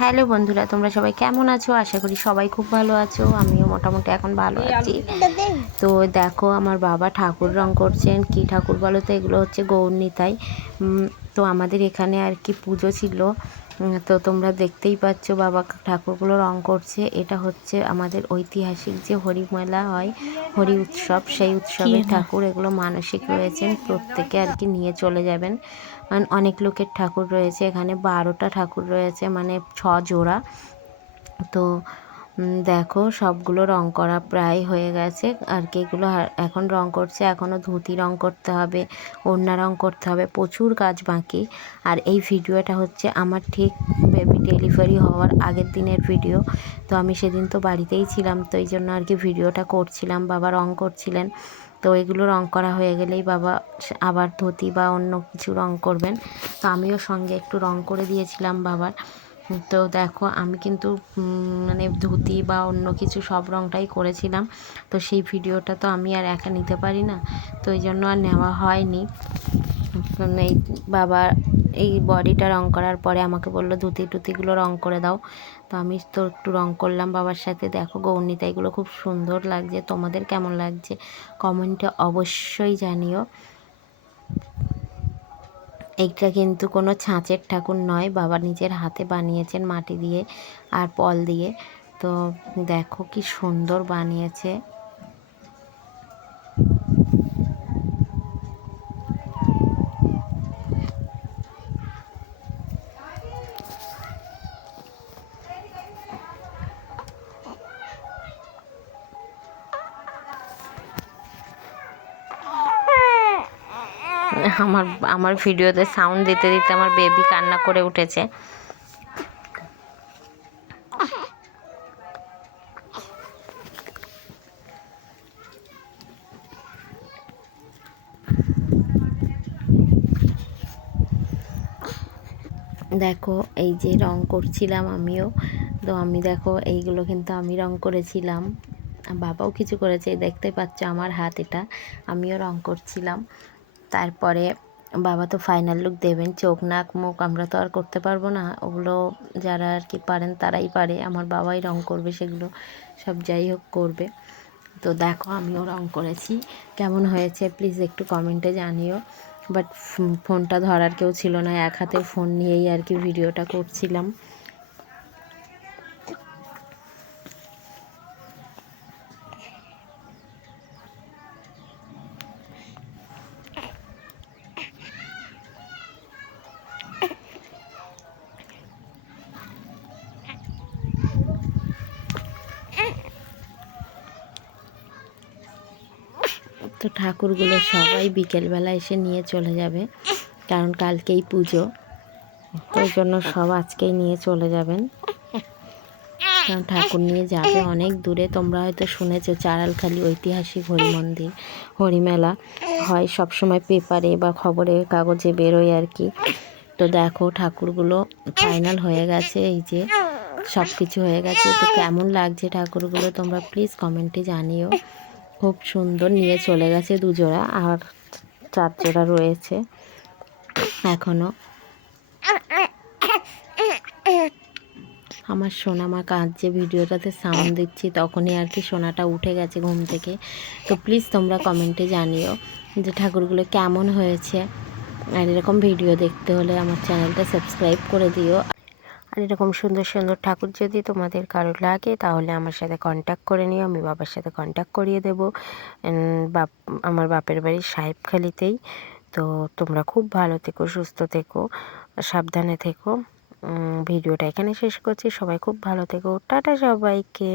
Hello বন্ধুরা, তোমরা সবাই কেমন আছো? আশা করি সবাই খুব ভালো আছো। আমিও মোটামুটি এখন ভালো আছি। তো দেখো, আমার বাবা ঠাকুর রং করছেন। কি ঠাকুর বলো তো? এগুলো হচ্ছে গৌরনিতাই। তো আমাদের এখানে আর কি পুজো ছিল। তো তোমরা দেখতেই পাচ্ছ বাবা ঠাকুরগুলো রং করছে। এটা হচ্ছে আমাদের ঐতিহাসিক যে হরি মেলা হয়, হরি উৎসব, সেই উৎসবের ঠাকুর। এগুলো মানসিক রয়েছেন, প্রত্যেকে আর কি নিয়ে চলে যাবেন। অনেক লোকের ঠাকুর রয়েছে এখানে, 12টা ঠাকুর রয়েছে, মানে 6 জোড়া। তো দেখো, সবগুলো রং করা প্রায় হয়ে গেছে আর কি। এগুলো এখন রং করছে, এখনও ধুতি রং করতে হবে, ওড়না রং করতে হবে, প্রচুর কাজ বাকি। আর এই ভিডিওটা হচ্ছে আমার ঠিক বেবি ডেলিভারি হওয়ার আগের দিনের ভিডিও। তো আমি সেদিন তো বাড়িতেই ছিলাম, তো এই জন্য আর কি ভিডিওটা করছিলাম। বাবা রং করছিলেন। তো এগুলো রং করা হয়ে গেলেই বাবা আবার ধুতি বা অন্য কিছু রং করবেন। তো আমিও সঙ্গে একটু রং করে দিয়েছিলাম বাবার। তো দেখো, আমি কিন্তু মানে ধুতি বা অন্য কিছু সব রংটাই করেছিলাম। তো সেই ভিডিওটা তো আমি আর একা নিতে পারি না, তো এই জন্য আর নেওয়া হয়নি। এই বাবা এই বডিটা রং করার পরে আমাকে বললো ধুতি টুতিগুলো রং করে দাও। তো আমি তো একটু রং করলাম বাবার সাথে। দেখো, গৌরনিতাইগুলো খুব সুন্দর লাগছে। তোমাদের কেমন লাগছে কমেন্টে অবশ্যই জানিও। এইটা কিন্তু কোনো ছাঁচের ঠাকুর নয়, বাবা নিজের হাতে বানিয়েছেন মাটি দিয়ে আর পল দিয়ে। তো দেখো কি সুন্দর বানিয়েছে। আমার আমার ভিডিওতে সাউন্ড দিতে দিতে আমার বেবি কান্না করে উঠেছে। দেখো, এই যে রং করছিলাম আমিও। তো আমি দেখো, এইগুলো কিন্তু আমি রং করেছিলাম, বাবাও কিছু করেছে, দেখতে পাচ্ছ আমার হাত এটা। আমিও রং করছিলাম। তারপরে বাবা তো ফাইনাল লুক দেবেন, চোখ নাক মুখ আমরা তো আর করতে পারবো না, ওগুলো যারা আর কি পারেন তারাই পারে। আমার বাবাই রং করবে সেগুলো সব, যাই হোক করবে। তো দেখো, আমিও রং করেছি। কেমন হয়েছে প্লিজ একটু কমেন্টে জানিও। বাট ফোনটা ধরার কেউ ছিল না, এক হাতে ফোন নিয়েই আর কি ভিডিওটা করছিলাম। তো ঠাকুরগুলো সবাই বিকেলবেলা এসে নিয়ে চলে যাবে, কারণ কালকেই পুজো। তো ওই জন্য সব আজকেই নিয়ে চলে যাবেন, কারণ ঠাকুর নিয়ে যাবে অনেক দূরে। তোমরা হয়তো শুনেছো চারালখালি ঐতিহাসিক হরি মন্দির, হরিমেলা হয় সবসময় পেপারে বা খবরের কাগজে বেরোয় আর কি। তো দেখো, ঠাকুরগুলো ফাইনাল হয়ে গেছে, এই যে সব কিছু হয়ে গেছে। তো কেমন লাগছে ঠাকুরগুলো তোমরা প্লিজ কমেন্টে জানিও। খুব সুন্দর নিয়ে চলে গেছে দুজোড়া, আর 4 জোড়া রয়েছে এখনও। আমার সোনা মা কাঁদছে, ভিডিওটাতে সাউন্ড দিচ্ছি তখনই আর কি সোনাটা উঠে গেছে ঘুম থেকে। তো প্লিজ তোমরা কমেন্টে জানিও যে ঠাকুরগুলো কেমন হয়েছে। আর এরকম ভিডিও দেখতে হলে আমার চ্যানেলটা সাবস্ক্রাইব করে দিও। আর এরকম সুন্দর সুন্দর ঠাকুর যদি তোমাদের কারো লাগে তাহলে আমার সাথে কন্ট্যাক্ট করে নিও, আমি বাবার সাথে কন্ট্যাক্ট করিয়ে দেবো। আমার বাপের বাড়ি সাহেবখালিতেই। তো তোমরা খুব ভালো থেকো, সুস্থ থেকো, সাবধানে থেকো। ভিডিওটা এখানে শেষ করছি। সবাই খুব ভালো থেকো, টাটা সবাইকে।